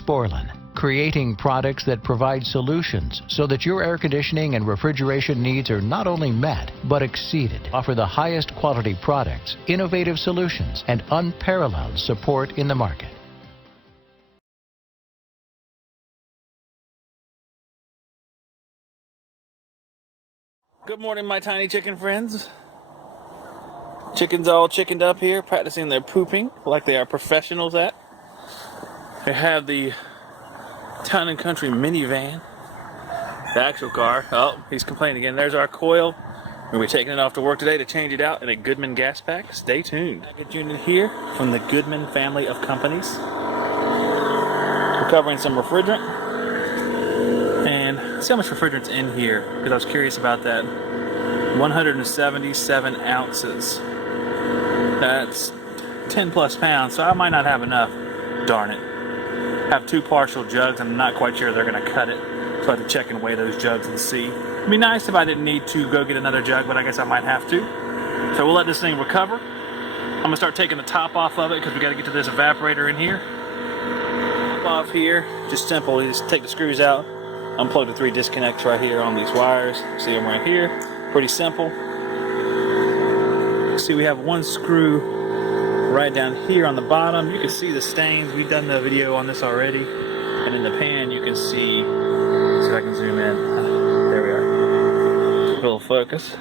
Sporlan, creating products that provide solutions so that your air conditioning and refrigeration needs are not only met, but exceeded. Offer the highest quality products, innovative solutions, and unparalleled support in the market. Good morning, my tiny chicken friends. Chickens all chickened up here, practicing their pooping like they are professionals at. They have the Town & Country minivan, the actual car. Oh, he's complaining again. There's our coil. We'll be taking it off to work today to change it out in a Goodman gas pack. Stay tuned. Package unit here from the Goodman family of companies. We're covering some refrigerant. And see how much refrigerant's in here, because I was curious about that. 177 ounces. That's 10 plus pounds, so I might not have enough. Darn it. I have 2 partial jugs, and I'm not quite sure they're going to cut it. So I have to check and weigh those jugs and see. It'd be nice if I didn't need to go get another jug, but I guess I might have to. So we'll let this thing recover. I'm going to start taking the top off of it, because we got to get to this evaporator in here. Top off here, just simple. You just take the screws out. Unplug the 3 disconnects right here on these wires. See them right here. Pretty simple. See, we have 1 screw right down here on the bottom. You can see the stains. We've done the video on this already. And in the pan you can see if I can zoom in. There we are. A little focus.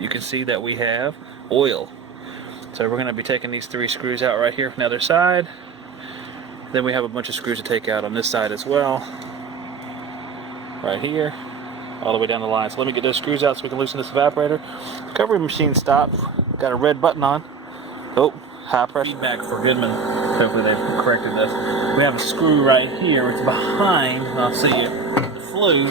You can see that we have oil. So we're going to be taking these 3 screws out right here from the other side. Then we have a bunch of screws to take out on this side as well. Right here. All the way down the line. So let me get those screws out so we can loosen this evaporator. Recovery machine stopped. Got a red button on. Oh, high pressure. Feedback for Goodman. Hopefully they've corrected this. We have a screw right here. It's behind, I'll see it, the flue.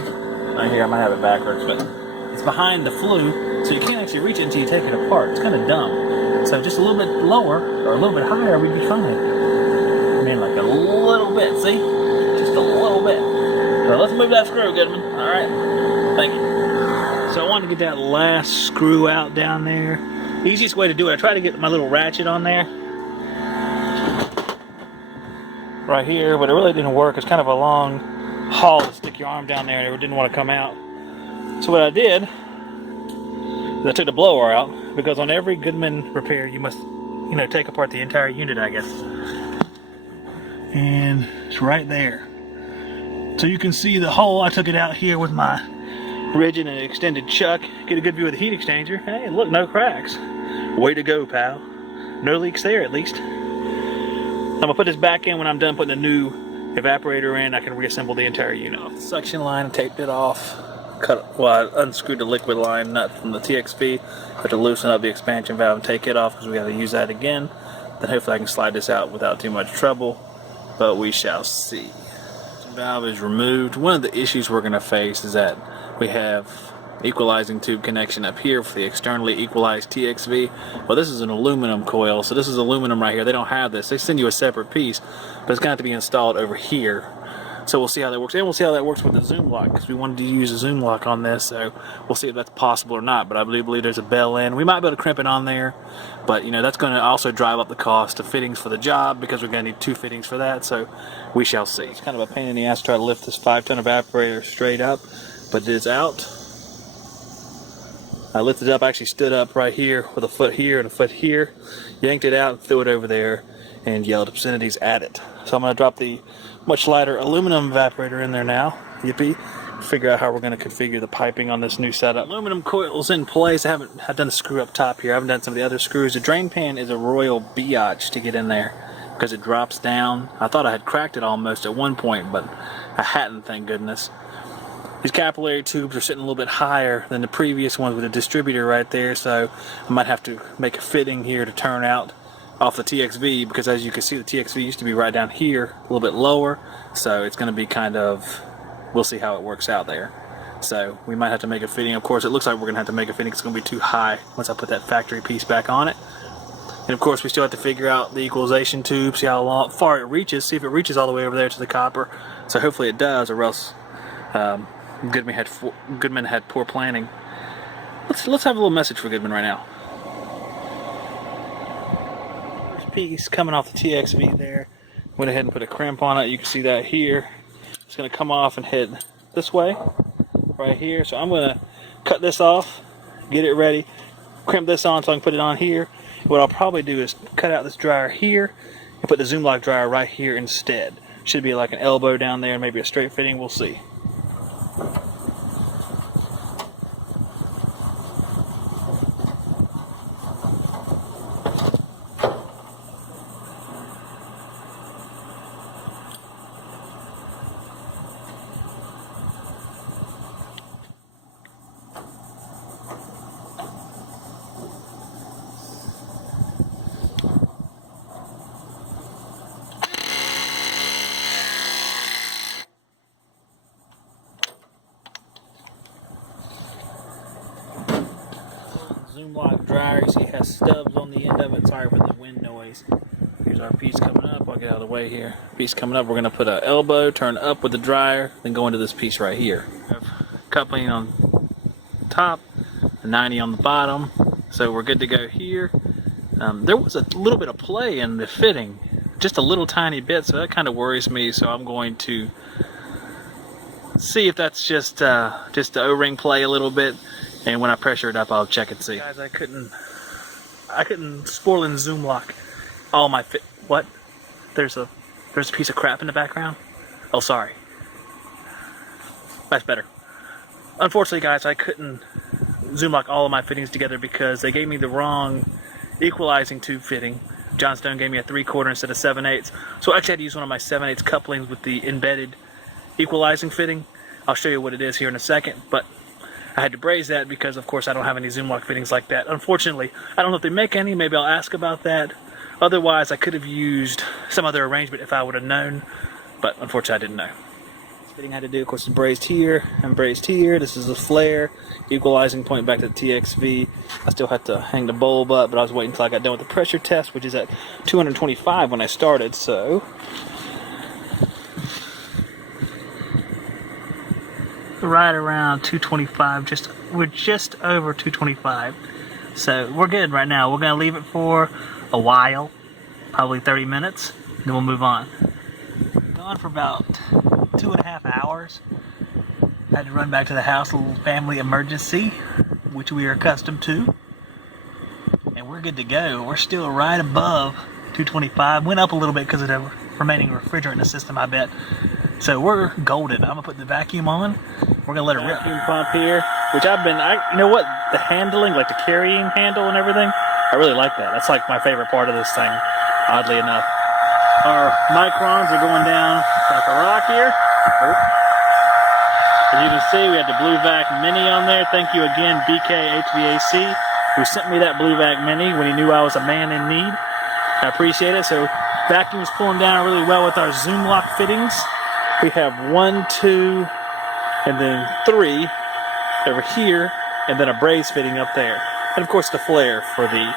Right here, I might have it backwards, but it's behind the flue, so you can't actually reach it until you take it apart. It's kind of dumb. So just a little bit lower, or a little bit higher, we'd be fine. I mean, like a little bit, see? Just a little bit. So let's move that screw, Goodman. All right, thank you. So I wanted to get that last screw out down there. Easiest way to do it, I tried to get my little ratchet on there. Right here, but it really didn't work. It's kind of a long haul to stick your arm down there and it didn't want to come out. So what I did is I took the blower out, because on every Goodman repair you must, take apart the entire unit, I guess. And it's right there. So you can see the hole. I took it out here with my rigid and extended chuck. Get a good view of the heat exchanger. Hey, look, no cracks. Way to go, pal. No leaks there, at least. I'm gonna put this back in when I'm done putting the new evaporator in. I can reassemble the entire unit. Off the suction line and taped it off. I unscrewed the liquid line nut from the TXV. Have to loosen up the expansion valve and take it off, because we got to use that again. Then hopefully I can slide this out without too much trouble, but we shall see. The valve is removed. One of the issues we're going to face is that we have equalizing tube connection up here for the externally equalized TXV. Well, this is an aluminum coil, so this is aluminum right here. They don't have this. They send you a separate piece, but it's going to have to be installed over here. So we'll see how that works, and we'll see how that works with the Zoomlock, because we wanted to use a Zoomlock on this, so we'll see if that's possible or not. But I believe there's a bell in. We might be able to crimp it on there, but that's going to also drive up the cost of fittings for the job, because we're going to need 2 fittings for that, so we shall see. It's kind of a pain in the ass to try to lift this 5-ton evaporator straight up, but it is out. I lifted it up, I actually stood up right here with a foot here and a foot here, yanked it out and threw it over there and yelled obscenities at it. So I'm going to drop the much lighter aluminum evaporator in there now. Yippee. Figure out how we're going to configure the piping on this new setup. Aluminum coil's in place. I've done the screw up top here. I haven't done some of the other screws. The drain pan is a royal biatch to get in there, because it drops down. I thought I had cracked it almost at one point, but I hadn't, thank goodness. These capillary tubes are sitting a little bit higher than the previous ones with a distributor right there, so I might have to make a fitting here to turn out off the TXV, because as you can see, the TXV used to be right down here, a little bit lower, so it's going to be kind of, we'll see how it works out there. So we might have to make a fitting. Of course, it looks like we're going to have to make a fitting. It's going to be too high once I put that factory piece back on it. And of course, we still have to figure out the equalization tube, see how far it reaches, see if it reaches all the way over there to the copper. So hopefully it does, or else Goodman had poor planning. Let's have a little message for Goodman right now. piece coming off the TXV there. Went ahead and put a crimp on it. You can see that here. It's going to come off and head this way, right here. So I'm going to cut this off, get it ready, crimp this on so I can put it on here. What I'll probably do is cut out this dryer here and put the Zoomlock dryer right here instead. Should be like an elbow down there, maybe a straight fitting. We'll see. Zoomlock dryer, you see it has stubs on the end of it. Sorry for the wind noise. Here's our piece coming up. I'll get out of the way here. Piece coming up, we're going to put an elbow, turn up with the dryer, then go into this piece right here. Coupling on top, the 90 on the bottom, so we're good to go here. There was a little bit of play in the fitting, just a little tiny bit, so that kind of worries me, so I'm going to see if that's just the O-ring play a little bit. And when I pressure it up, I'll check and see. Guys, I couldn't Sporlan Zoomlock all my fit. What? There's a piece of crap in the background. Oh, sorry. That's better. Unfortunately, guys, I couldn't Zoomlock all of my fittings together because they gave me the wrong equalizing tube fitting. John Stone gave me a 3/4 instead of 7/8. So I actually had to use one of my 7/8 couplings with the embedded equalizing fitting. I'll show you what it is here in a second, but I had to braze that because, of course, I don't have any Zoomlock fittings like that. Unfortunately, I don't know if they make any. Maybe I'll ask about that. Otherwise, I could have used some other arrangement if I would have known, but unfortunately, I didn't know. This fitting I had to do, of course, is brazed here and brazed here. This is a flare, equalizing point back to the TXV. I still had to hang the bulb up, but I was waiting until I got done with the pressure test, which is at 225 when I started, so right around 225, we're just over 225, so we're good right now. We're gonna leave it for a while, probably 30 minutes, then we'll move on. Gone for about 2.5 hours. Had to run back to the house, a little family emergency, which we are accustomed to, and we're good to go. We're still right above 225. Went up a little bit because of the remaining refrigerant in the system, I bet. So we're golden. I'm gonna put the vacuum on. We're gonna let it rip. Vacuum pump here, which you know what? The handling, like the carrying handle and everything, I really like that. That's like my favorite part of this thing, oddly enough. Our microns are going down like a rock here. As you can see, we had the Blue Vac Mini on there. Thank you again, BK HVAC, who sent me that Blue Vac Mini when he knew I was a man in need. I appreciate it. So vacuum's pulling down really well with our Zoomlock fittings. We have 1, 2, and then 3 over here, and then a braze fitting up there, and of course the flare for the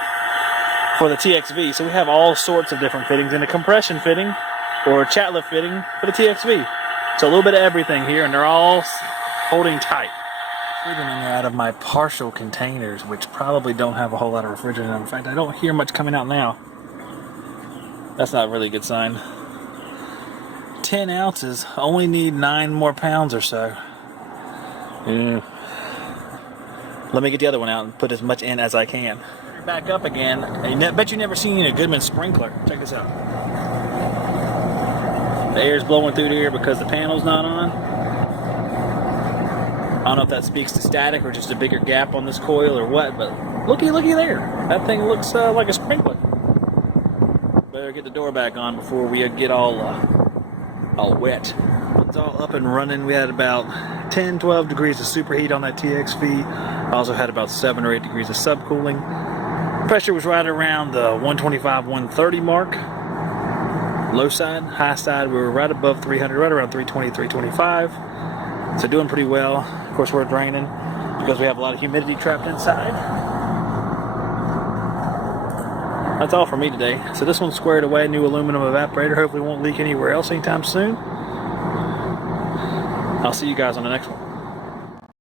TXV. So we have all sorts of different fittings, and a compression fitting or a chat lift fitting for the TXV. So a little bit of everything here, and they're all holding tight. Refrigerant in there out of my partial containers, which probably don't have a whole lot of refrigerant in them. In fact, I don't hear much coming out now. That's not a really good sign. 10 ounces, only need 9 more pounds or so. Yeah. Let me get the other one out and put as much in as I can. Back up again. I bet you've never seen a Goodman sprinkler. Check this out. The air's blowing through here because the panel's not on. I don't know if that speaks to static or just a bigger gap on this coil or what, but looky there. That thing looks like a sprinkler. Better get the door back on before we get all wet. It's all up and running. We had about 10-12 degrees of superheat on that TXV. I also had about 7 or 8 degrees of subcooling. Pressure was right around the 125, 130 mark. Low side, high side, we were right above 300, right around 320, 325. So doing pretty well. Of course, we're draining because we have a lot of humidity trapped inside. That's all for me today. So this one's squared away, new aluminum evaporator. Hopefully it won't leak anywhere else anytime soon. I'll see you guys on the next one.